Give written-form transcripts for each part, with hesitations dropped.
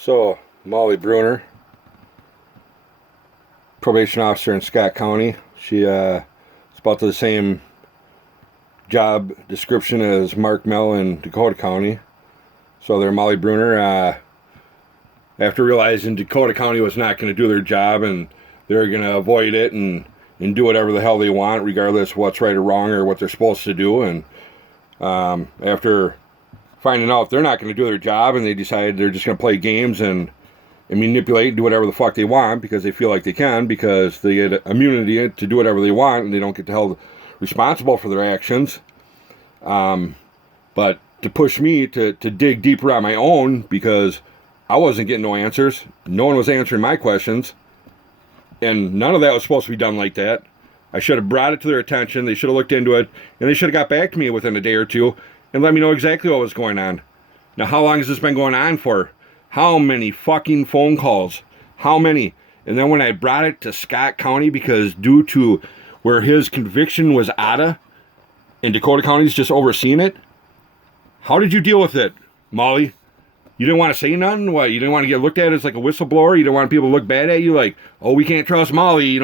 So, Molly Bruner, probation officer in Scott County. She is about the same job description as Mark Mell in Dakota County. So there, Molly Bruner, after realizing Dakota County was not going to do their job and they're going to avoid it and do whatever the hell they want, regardless of what's right or wrong or what they're supposed to do. And after finding out they're not going to do their job and they decide they're just going to play games and manipulate and do whatever the fuck they want because they feel like they can, because they get immunity to do whatever they want and they don't get held responsible for their actions. But to push me to dig deeper on my own, because I wasn't getting no answers. No one was answering my questions. And none of that was supposed to be done like that. I should have brought it to their attention. They should have looked into it. And they should have got back to me within a day or two and let me know exactly what was going on. Now, how long has this been going on for? How many fucking phone calls? How many? And then when I brought it to Scott County, because due to where his conviction was out of, and Dakota County's just overseeing it, how did you deal with it, Molly? You didn't want to say nothing? What, you didn't want to get looked at as like a whistleblower? You didn't want people to look bad at you? Like, oh, we can't trust Molly,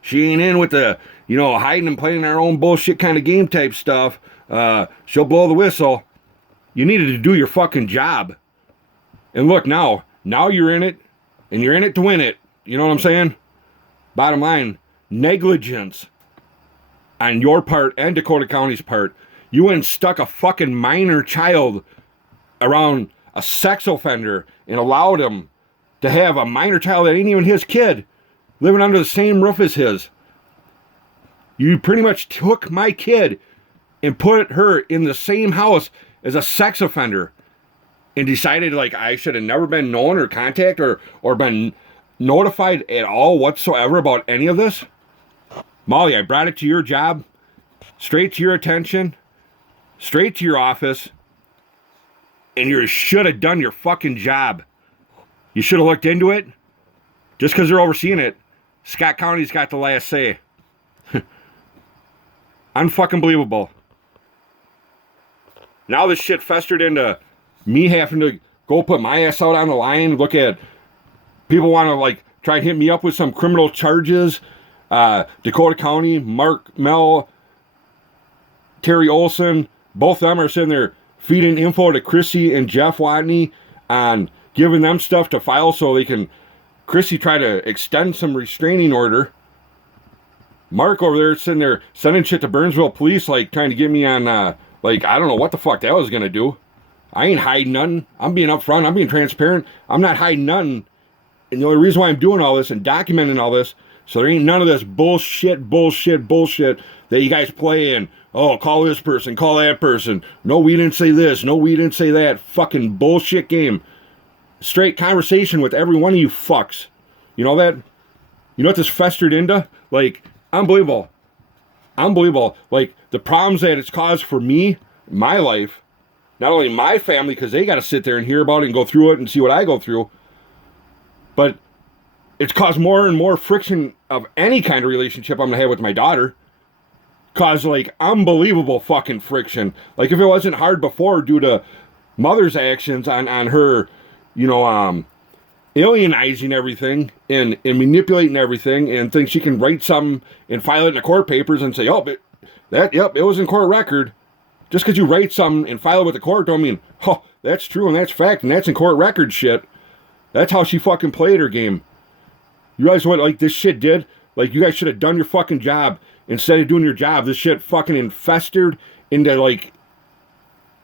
she ain't in with the, hiding and playing our own bullshit kind of game type stuff. She'll blow the whistle. You needed to do your fucking job. And look, now you're in it, and you're in it to win it. You know what I'm saying? Bottom line, negligence on your part and Dakota County's part. You went and stuck a fucking minor child around a sex offender and allowed him to have a minor child that ain't even his kid living under the same roof as his. You pretty much took my kid and put her in the same house as a sex offender and decided like I should have never been known or contacted or been notified at all whatsoever about any of this. Molly, I brought it to your job, straight to your attention, straight to your office, and you should have done your fucking job. You should have looked into it. Just because they're overseeing it, Scott County's got the last say. Unfucking believable. Now this shit festered into me having to go put my ass out on the line. Look at people want to try and hit me up with some criminal charges. Dakota County, Mark Mell, Terry Olson, both of them are sitting there feeding info to Chrissy and Jeff Watney on giving them stuff to file so they can, Chrissy try to extend some restraining order. Mark over there sitting there sending shit to Burnsville police, trying to get me on, I don't know what the fuck that was going to do. I ain't hiding nothing. I'm being upfront. I'm being transparent. I'm not hiding nothing. And the only reason why I'm doing all this and documenting all this, so there ain't none of this bullshit that you guys play in. Oh, call this person, call that person. No, we didn't say this. No, we didn't say that. Fucking bullshit game. Straight conversation with every one of you fucks. You know that? You know what this festered into? Unbelievable. Unbelievable. The problems that it's caused for me, my life, not only my family, because they got to sit there and hear about it and go through it and see what I go through, but it's caused more and more friction of any kind of relationship I'm going to have with my daughter. Caused, unbelievable fucking friction. If it wasn't hard before due to mother's actions on her, alienizing everything and manipulating everything and thinks she can write something and file it in the court papers and say, oh, but it was in court record. Just because you write something and file it with the court don't mean, oh, that's true and that's fact and that's in court record shit. That's how she fucking played her game. You guys what this shit did? You guys should have done your fucking job. Instead of doing your job, this shit fucking infestered into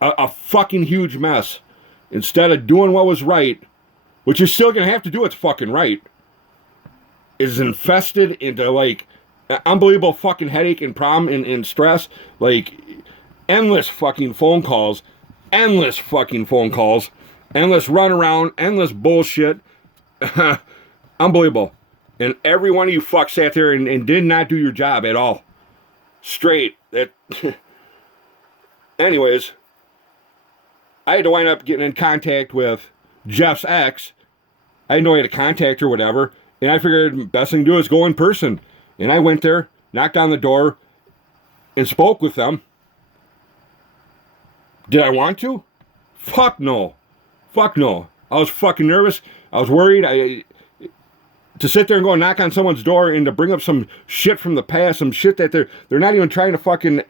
a fucking huge mess. Instead of doing what was right, which you're still gonna have to do what's fucking right, is infested into an unbelievable fucking headache and problem and stress. Endless fucking phone calls, endless run around, endless bullshit. Unbelievable. And every one of you fucks sat there and did not do your job at all. Straight. Anyways, I had to wind up getting in contact with Jeff's ex. I had no way to contact her, whatever. And I figured the best thing to do is go in person. And I went there, knocked on the door, and spoke with them. Did I want to? Fuck no. I was fucking nervous. I was worried. To sit there and go and knock on someone's door and to bring up some shit from the past, some shit that they're not even trying to fucking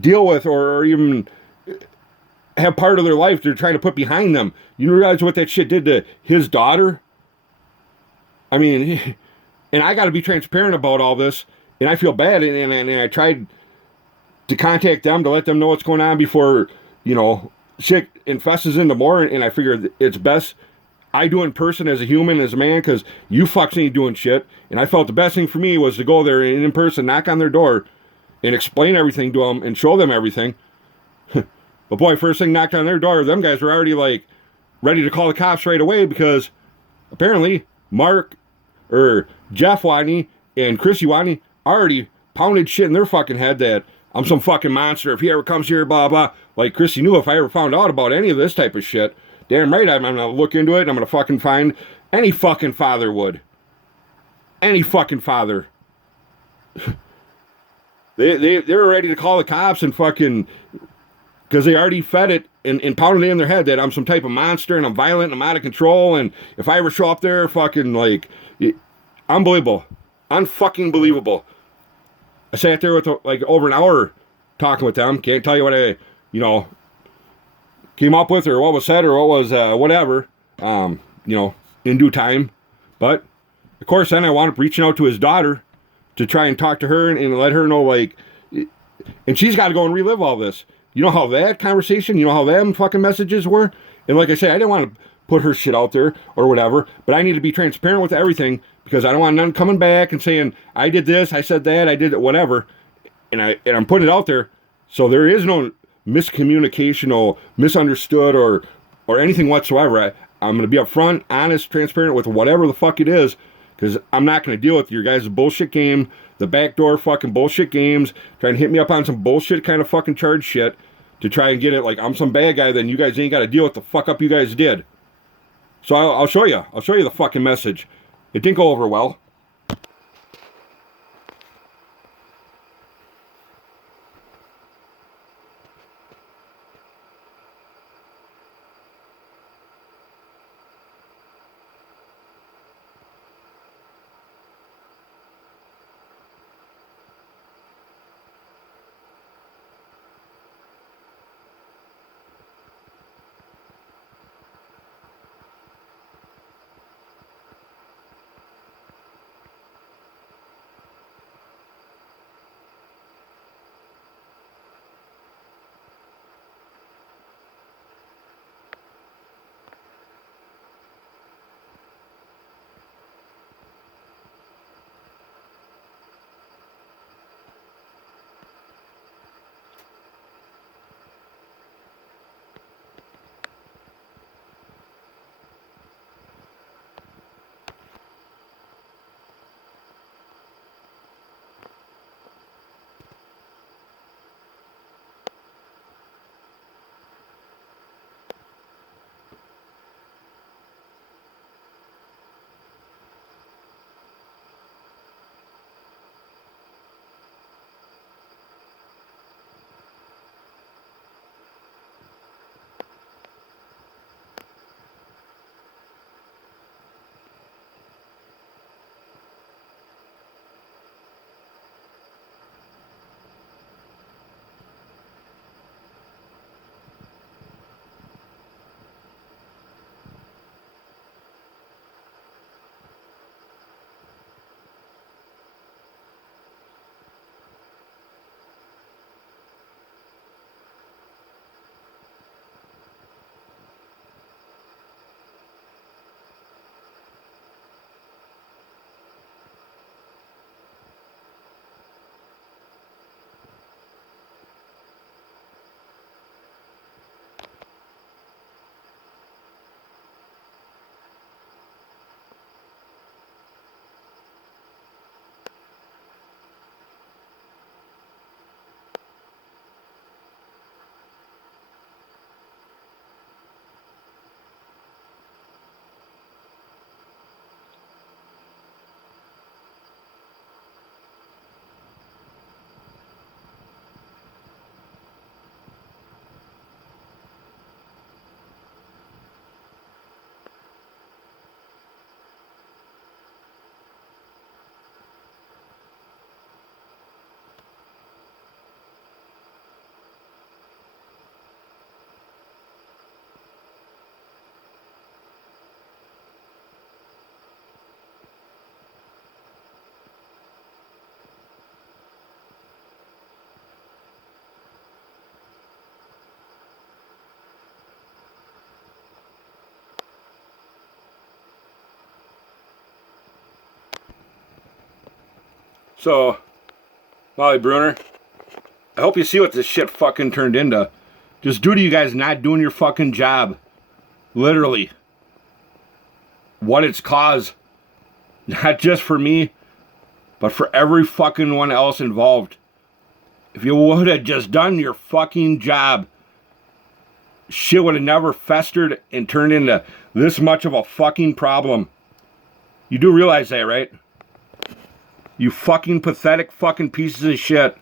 deal with or even have part of their life they're trying to put behind them. You realize what that shit did to his daughter? I mean, and I got to be transparent about all this, and I feel bad, and I tried to contact them to let them know what's going on before, shit infests into more, and I figured it's best I do it in person as a human, as a man, because you fucks ain't doing shit. And I felt the best thing for me was to go there and in person, knock on their door, and explain everything to them and show them everything. But boy, first thing knocked on their door, them guys were already like ready to call the cops right away because apparently Jeff Wadney and Chrissy Wadney already pounded shit in their fucking head that I'm some fucking monster. If he ever comes here, blah, blah. Like Chrissy knew if I ever found out about any of this type of shit, damn right, I'm going to look into it and I'm going to fucking find any fucking father would. Any fucking father. They were ready to call the cops and fucking, because they already fed it and pounded it in their head that I'm some type of monster and I'm violent and I'm out of control. And if I ever show up there, fucking like, unbelievable. Unfucking believable. I sat there with like over an hour talking with them. Can't tell you what I, came up with or what was said or what was whatever, in due time. But, of course, then I wound up reaching out to his daughter to try and talk to her and let her know, like, and she's got to go and relive all this. You know how that conversation, how them fucking messages were? And like I said, I didn't want to put her shit out there or whatever, but I need to be transparent with everything because I don't want none coming back and saying, I did this, I said that, I did whatever. And I'm putting it out there. So there is no miscommunication or misunderstood or anything whatsoever. I'm going to be upfront, honest, transparent with whatever the fuck it is, because I'm not going to deal with your guys' bullshit game, the backdoor fucking bullshit games, trying to hit me up on some bullshit kind of fucking charge shit to try and get it like I'm some bad guy, then you guys ain't got to deal with the fuck up you guys did. So I'll show you. I'll show you the fucking message. It didn't go over well. So, Molly Bruner, I hope you see what this shit fucking turned into. Just due to you guys not doing your fucking job. Literally. What it's caused. Not just for me, but for every fucking one else involved. If you would have just done your fucking job, shit would have never festered and turned into this much of a fucking problem. You do realize that, right? You fucking pathetic fucking pieces of shit.